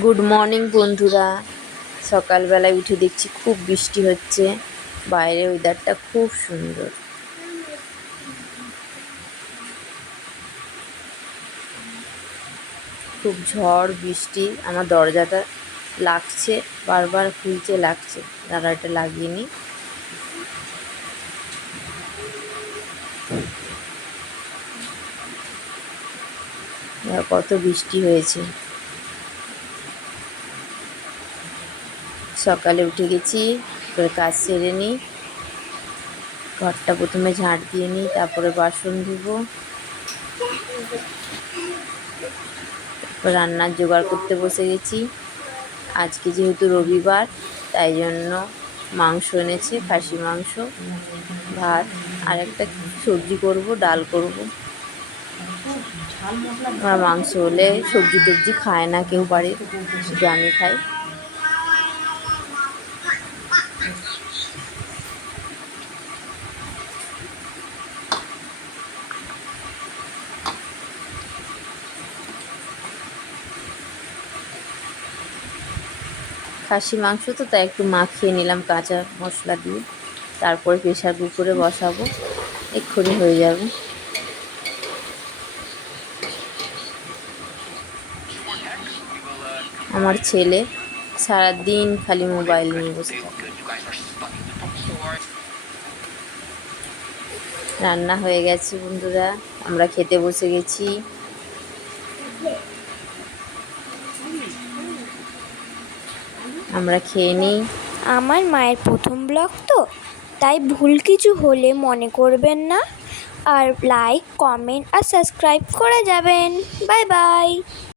Good morning বন্ধুরা। সকালবেলায় উঠে দেখছি খুব বৃষ্টি হচ্ছে। বাইরের ওয়েদারটা খুব সুন্দর। খুব ঝড় বৃষ্টি। আমার দরজাটা লাগছে, বারবার খুলছে, লাগছে। দাঁড়া, এটা লাগিয়ে নি। কত বৃষ্টি হয়েছে। সকালে উঠে গেছি, এবার কাজ সেরে নিই। ঘরটা প্রথমে ঝাঁট দিয়ে নিই, তারপরে বাসন ধুবো। রান্নার জোগাড় করতে বসে গেছি। আজকে যেহেতু রবিবার, তাই জন্য মাংস এনেছে, খাসি মাংস, ভাত আর একটা সবজি করব, ডাল করব। আমার মাংস হলে সবজি টবজি খায় না কেউ বাড়ির, শুধু আমি খাই। খাসি মাংস তো, তাই একটু মাখিয়ে নিলাম কাঁচা মশলা দিয়ে। তারপরে প্রেশার কুকারে বসাবো, এক্ষুনি হয়ে যাবে। আমার ছেলে সারাদিন খালি মোবাইল নিয়ে বসে থাকে। রান্না হয়ে গেছে বন্ধুরা, আমরা খেতে বসে গেছি। আমরা খেয়ে নিই। আমার মায়ের প্রথম ব্লগ তো, তাই ভুল কিছু হলে মনে করবেন না। আর লাইক, কমেন্ট আর সাবস্ক্রাইব করে যাবেন। Bye bye.